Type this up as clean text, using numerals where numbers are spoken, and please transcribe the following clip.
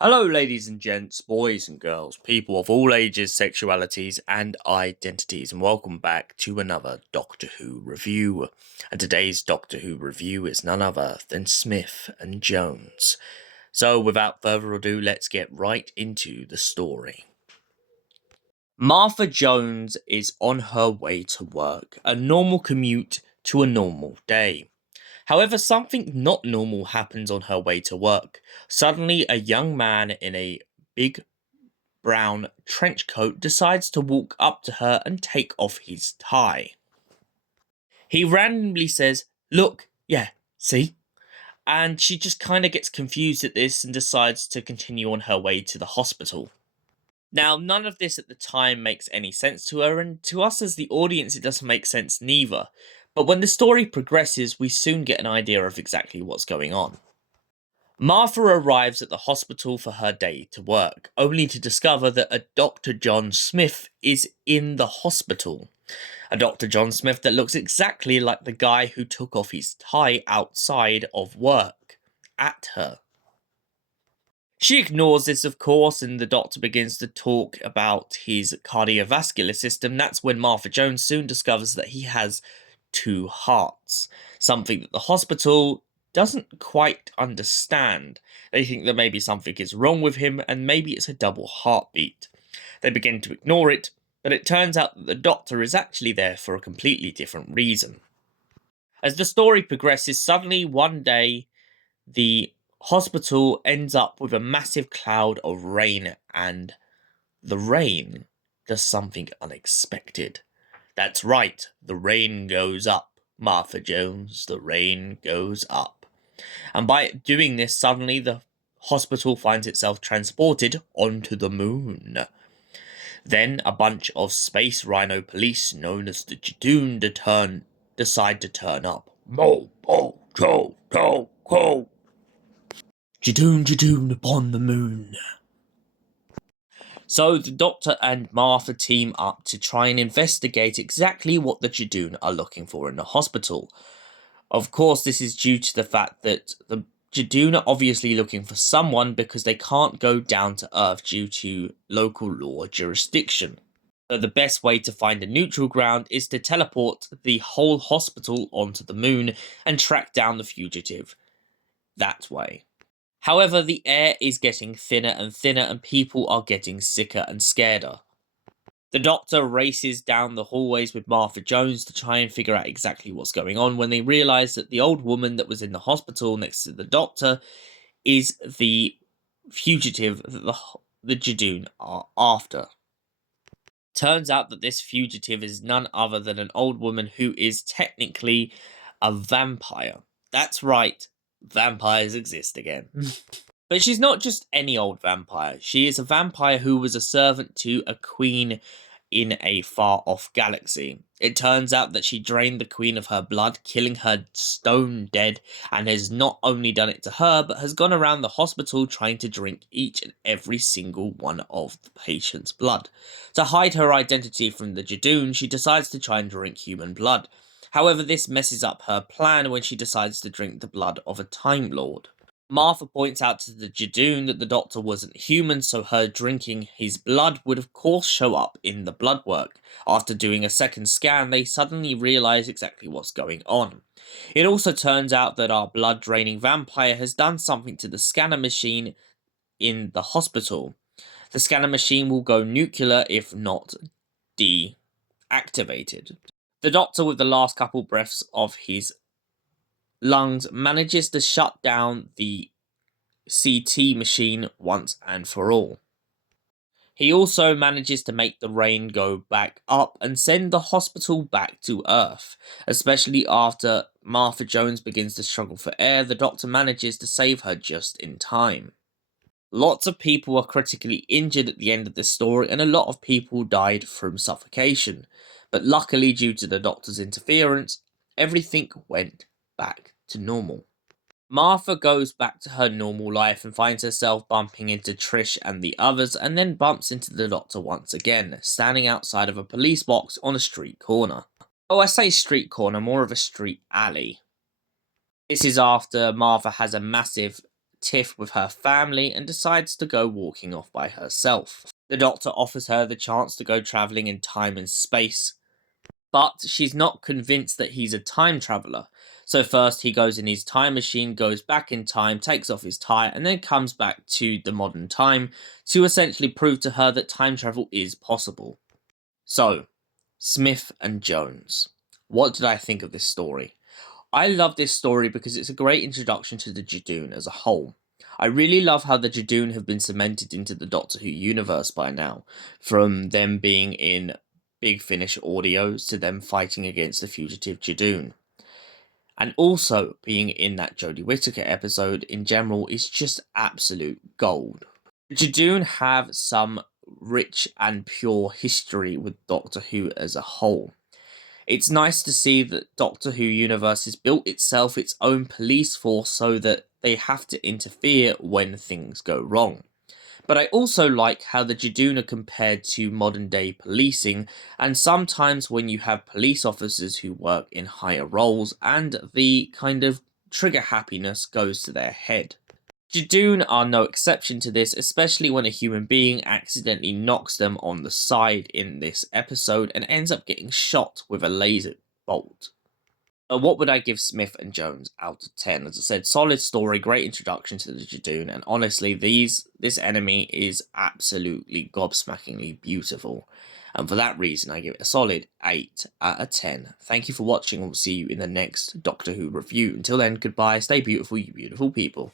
Hello, ladies and gents, boys and girls, people of all ages, sexualities, and identities, and welcome back to another Doctor Who review. And today's Doctor Who review is none other than Smith and Jones. So, without further ado, let's get right into the story. Martha Jones is on her way to work, a normal commute to a normal day. However, something not normal happens on her way to work. Suddenly, a young man in a big brown trench coat decides to walk up to her and take off his tie. He randomly says, "Look, yeah, see?" And she just kind of gets confused at this and decides to continue on her way to the hospital. Now, none of this at the time makes any sense to her, and to us as the audience, it doesn't make sense neither. But when the story progresses, we soon get an idea of exactly what's going on. Martha arrives at the hospital for her day to work, only to discover that a Dr. John Smith is in the hospital. A Dr. John Smith that looks exactly like the guy who took off his tie outside of work at her. She ignores this, of course, and the doctor begins to talk about his cardiovascular system. That's when Martha Jones soon discovers that he has two hearts, something that the hospital doesn't quite understand. They think that maybe something is wrong with him, and maybe it's a double heartbeat. They begin to ignore it, but it turns out that the doctor is actually there for a completely different reason. As the story progresses, suddenly one day, the hospital ends up with a massive cloud of rain, and the rain does something unexpected. That's right, the rain goes up. Martha Jones, the rain goes up. And by doing this, suddenly the hospital finds itself transported onto the moon. Then a bunch of space rhino police known as the Judoon decide to turn up. Mo, mo, cho, cho, ko. Judoon, Judoon upon the moon. So the Doctor and Martha team up to try and investigate exactly what the Judoon are looking for in the hospital. Of course, this is due to the fact that the Judoon are obviously looking for someone because they can't go down to Earth due to local law jurisdiction. So the best way to find a neutral ground is to teleport the whole hospital onto the moon and track down the fugitive that way. However, the air is getting thinner and thinner and people are getting sicker and scareder. The Doctor races down the hallways with Martha Jones to try and figure out exactly what's going on when they realise that the old woman that was in the hospital next to the Doctor is the fugitive that the Judoon are after. Turns out that this fugitive is none other than an old woman who is technically a vampire. That's right, vampires exist again. But she's not just any old vampire. She is a vampire who was a servant to a queen in a far-off galaxy. It turns out that she drained the queen of her blood, killing her stone dead, and has not only done it to her, but has gone around the hospital trying to drink each and every single one of the patient's blood. To hide her identity from the Judoon, she decides to try and drink human blood. However, this messes up her plan when she decides to drink the blood of a Time Lord. Martha points out to the Judoon that the Doctor wasn't human, so her drinking his blood would of course show up in the blood work. After doing a second scan, they suddenly realise exactly what's going on. It also turns out that our blood-draining vampire has done something to the scanner machine in the hospital. The scanner machine will go nuclear if not deactivated. The Doctor, with the last couple breaths of his lungs, manages to shut down the CT machine once and for all. He also manages to make the rain go back up and send the hospital back to Earth. Especially after Martha Jones begins to struggle for air, the Doctor manages to save her just in time. Lots of people are critically injured at the end of this story, and a lot of people died from suffocation. But luckily, due to the Doctor's interference, everything went back to normal. Martha goes back to her normal life and finds herself bumping into Trish and the others, and then bumps into the Doctor once again, standing outside of a police box on a street corner. Oh, I say street corner, more of a street alley. This is after Martha has a massive tiff with her family and decides to go walking off by herself. The Doctor offers her the chance to go travelling in time and space, but she's not convinced that he's a time traveller. So first he goes in his time machine, goes back in time, takes off his tie, and then comes back to the modern time to essentially prove to her that time travel is possible. So, Smith and Jones. What did I think of this story? I love this story because it's a great introduction to the Judoon as a whole. I really love how the Judoon have been cemented into the Doctor Who universe by now, from them being in Big Finish audios to them fighting against the fugitive Judoon. And also being in that Jodie Whittaker episode in general is just absolute gold. The Judoon have some rich and pure history with Doctor Who as a whole. It's nice to see that Doctor Who universe has built itself its own police force so that they have to interfere when things go wrong. But I also like how the Judoon are compared to modern day policing, and sometimes when you have police officers who work in higher roles and the kind of trigger happiness goes to their head. Judoon are no exception to this, especially when a human being accidentally knocks them on the side in this episode and ends up getting shot with a laser bolt. What would I give Smith and Jones out of 10? As I said, solid story, great introduction to the Judoon, and honestly, this enemy is absolutely gobsmackingly beautiful. And for that reason, I give it a solid 8 out of 10. Thank you for watching, and we'll see you in the next Doctor Who review. Until then, goodbye, stay beautiful, you beautiful people.